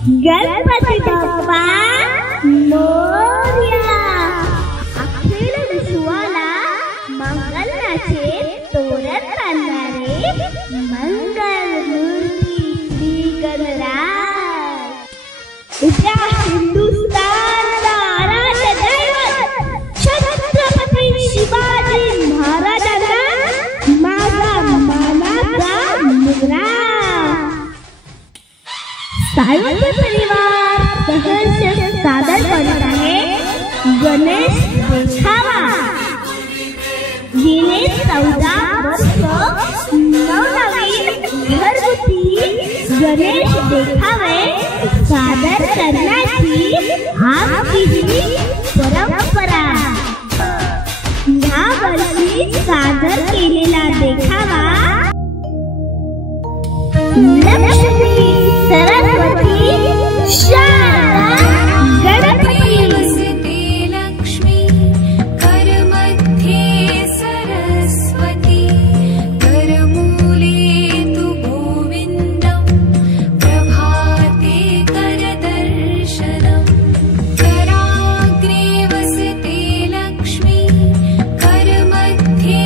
गणपती बाप्पा मोरया। अखिल विश्वाला मंगलाचे तोरण बांधणारे मंगलमूर्ती श्री गणराज। उद्या हिंदुस्थानचा आराध्य दैवत छत्रपती शिवाजी महाराजांना माझा मानाचा मुजरा। साळुंखे परिवार सहर्ष सादर करत आहे गणेश देखावा। गेले 14 वर्ष नवनवीन घरगुती गणेश देखावे सादर करण्याची आमची परंपरा। या वर्षी सादर केलेला देखावा लक्ष्मी सरस्वती शारदा गणपती। लक्ष्मी करमध्ये सरस्वती करमूले तु गोविन्दं प्रभाते करदर्शनं कराग्रे वसते लक्ष्मी करमध्ये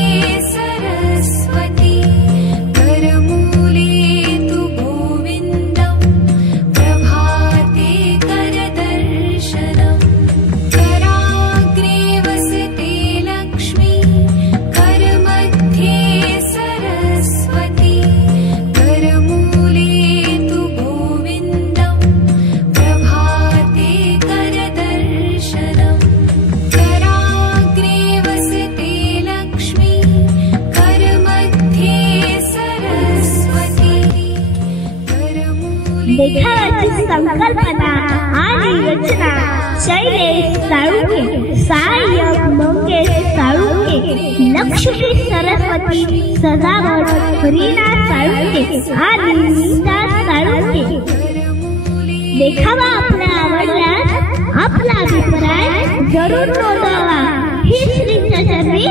सरस्वती करमूले तु गोविन्दं प्रभाते करदर्शनं कराग्रे वसते लक्ष्मी करमध्ये सरस्वती करमूले तु गोविन्दं प्रभाते करदर्शनं कराग्रे वसते लक्ष्मी करमध्ये सरस्वती करमूले। देखाव्याची संकल्पना आणि रचना शैलेश साळुंखे, सहाय्यक मंगेश साळुंखे, लक्ष्मी सरस्वती सजावट रीना साळुंखे आणि नीता साळुंखे। देखावा आपल्याला आवडल्यास आपला अभिप्राय जरूर नोंदवा। ही श्री चरणी